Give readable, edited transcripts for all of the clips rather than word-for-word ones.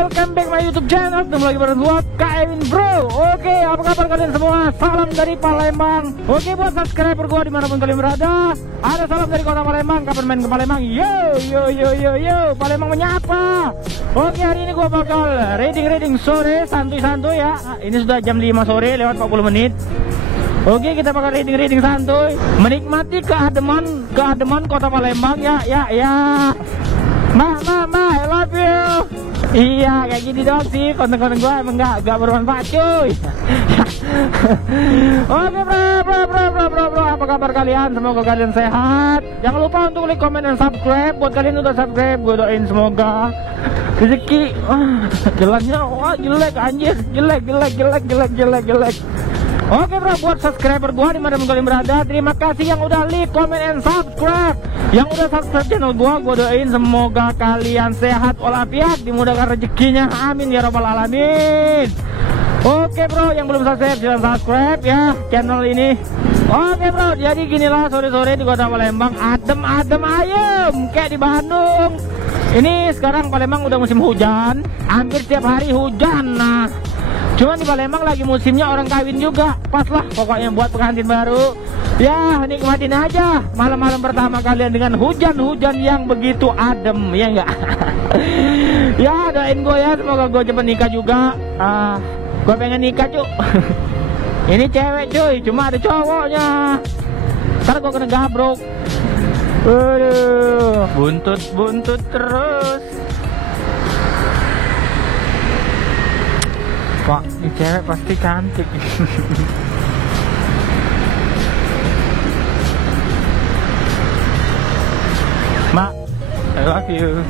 welcome back my YouTube channel. Ketemu lagi bareng gua Kevin Bro. Oke, apa kabar kalian semua? Salam dari Palembang. Oke, buat subscriber gua dimanapun kalian berada, ada salam dari kota Palembang. Kapan main ke Palembang? Yo, Palembang menyapa. Oke, hari ini gua bakal reading sore santuy-santuy ya. Ini sudah jam 5 sore lewat 40 menit. Oke, kita bakal reading santuy, menikmati keademan kota Palembang ya. Ma, I love you. Iya, kayak gini doang sih konten-konten gue, emang gak bermanfaat cuy. Oke bro, apa kabar kalian? Semoga kalian sehat. Jangan lupa untuk like, comment, dan subscribe. Buat kalian udah subscribe, gue doain semoga rezeki jalannya jelek anjir, jelek. Oke bro, buat subscriber gua dimanapun kalian berada, terima kasih yang udah like, comment, and subscribe. Yang udah subscribe channel gua doain semoga kalian sehat walafiat, dimudahkan rezekinya, amin ya robbal alamin. Oke bro, yang belum subscribe silahkan subscribe ya channel ini. Oke bro, jadi ginilah sore-sore di kota Palembang, adem ayem kayak di Bandung. Ini sekarang Palembang udah musim hujan, hampir setiap hari hujan. Nah, cuman di Palembang lagi musimnya orang kawin juga. Pas lah pokoknya buat pengantin baru. Ya nikmatin aja malam-malam pertama kalian dengan hujan-hujan yang begitu adem. Ya enggak? Ya doain gue ya, semoga gue cepet nikah juga. Gue pengen nikah cuy. Ini cewek cuy, cuma ada cowoknya. Ntar gue kena gabrok. Aduh, buntut terus. Pak, ini cewek pasti cantik. Mak, I love you.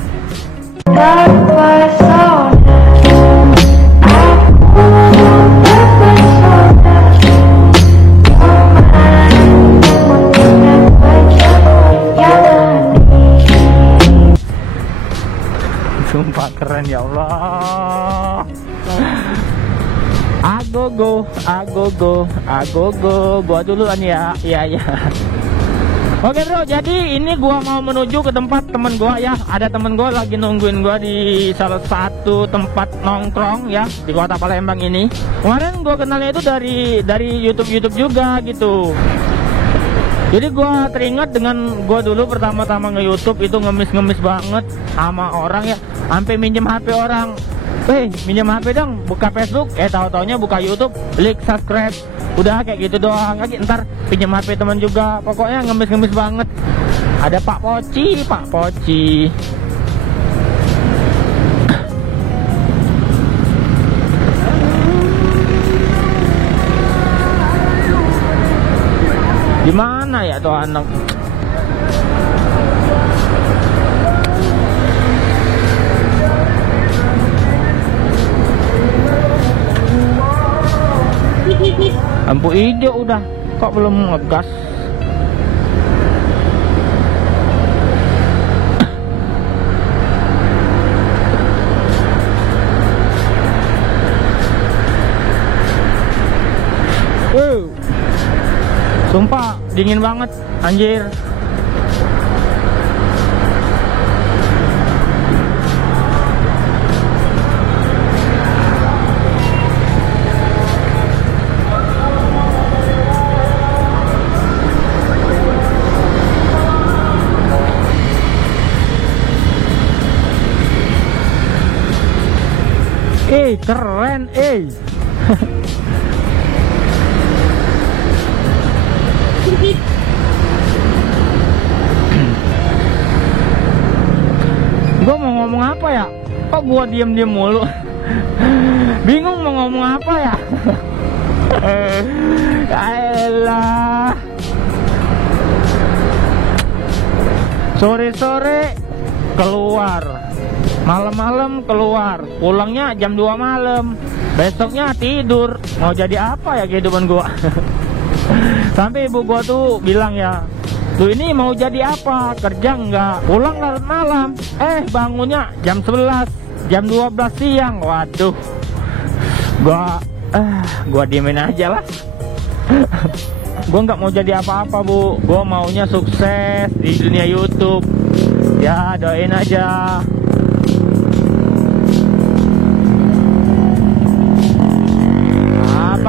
Sumpah keren ya Allah. Agogo, gua duluan ya. Iya. Oke bro, jadi ini gua mau menuju ke tempat temen gua ya. Ada temen gua lagi nungguin gua di salah satu tempat nongkrong ya di kota Palembang ini. Kemarin gua kenalnya itu dari YouTube juga gitu. Jadi gua teringat dengan gua dulu pertama-tama nge-YouTube itu ngemis banget sama orang ya, sampai minjem HP orang. Minjem HP dong, buka Facebook, tahu-taunya buka YouTube, like, subscribe, udah kayak gitu doang. Lagi ntar pinjem HP teman juga, pokoknya ngemis banget. Ada Pak Poci. Gimana ya tuh anak? Lampu hijau udah, kok belum ngegas? Sumpah dingin banget, anjir. Keren, Gua mau ngomong apa ya? Kok gua diem mulu? Bingung mau ngomong apa ya? Ayolah. Sore-sore keluar, malam-malam keluar, pulangnya jam 2 malam, besoknya tidur. Mau jadi apa ya kehidupan gua? Sampai ibu gua tuh bilang ya, tuh ini mau jadi apa? Kerja enggak? Pulang larut malam, bangunnya jam 11, jam 12 siang. Waduh, gua diemin aja lah. Gua nggak mau jadi apa-apa bu, gua maunya sukses di dunia YouTube. Ya doain aja.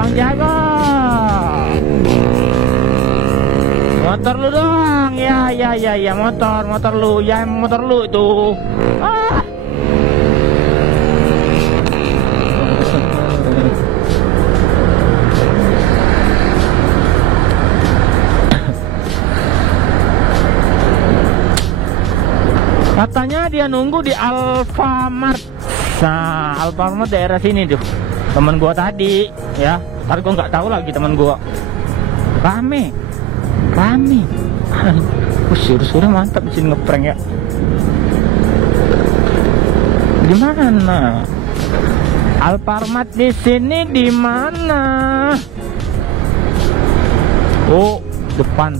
Bang Jago. Motor lu dong. Ya motor lu. Ya motor lu itu. Katanya dia nunggu di Alfamart. Nah, Alfamart daerah sini tuh. Temen gua tadi, ya. Ntar gua nggak tahu lagi temen gua. Rame. Sudah mantap di sini ngeprank ya. Di mana? Alfamart di sini di mana? Oh, depan.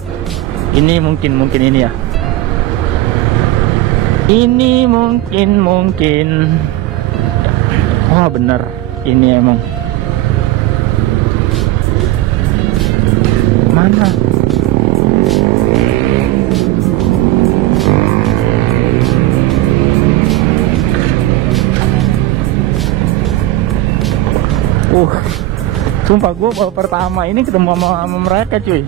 Ini mungkin ini ya. Ini mungkin. Wah, bener. Ini emang. Mana? Sumpah gue baru pertama ini ketemu sama mereka cuy.